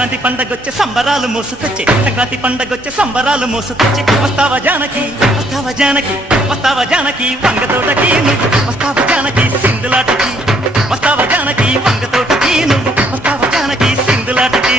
సంక్రాంతి పండగొచ్చే సంబరాలు మోసుకొచ్చే సంక్రాంతి పండగొచ్చే సంబరాలు మోసుకొచ్చే వస్తావా జానకి వస్తావా జానకి వస్తావా జానకి వంగతోటకి నువ్వు వస్తావా జానకి సింధులాటకి వస్తావా జానకి వంగతోటకి నువ్వు వస్తావా జానకి సింధులాటకి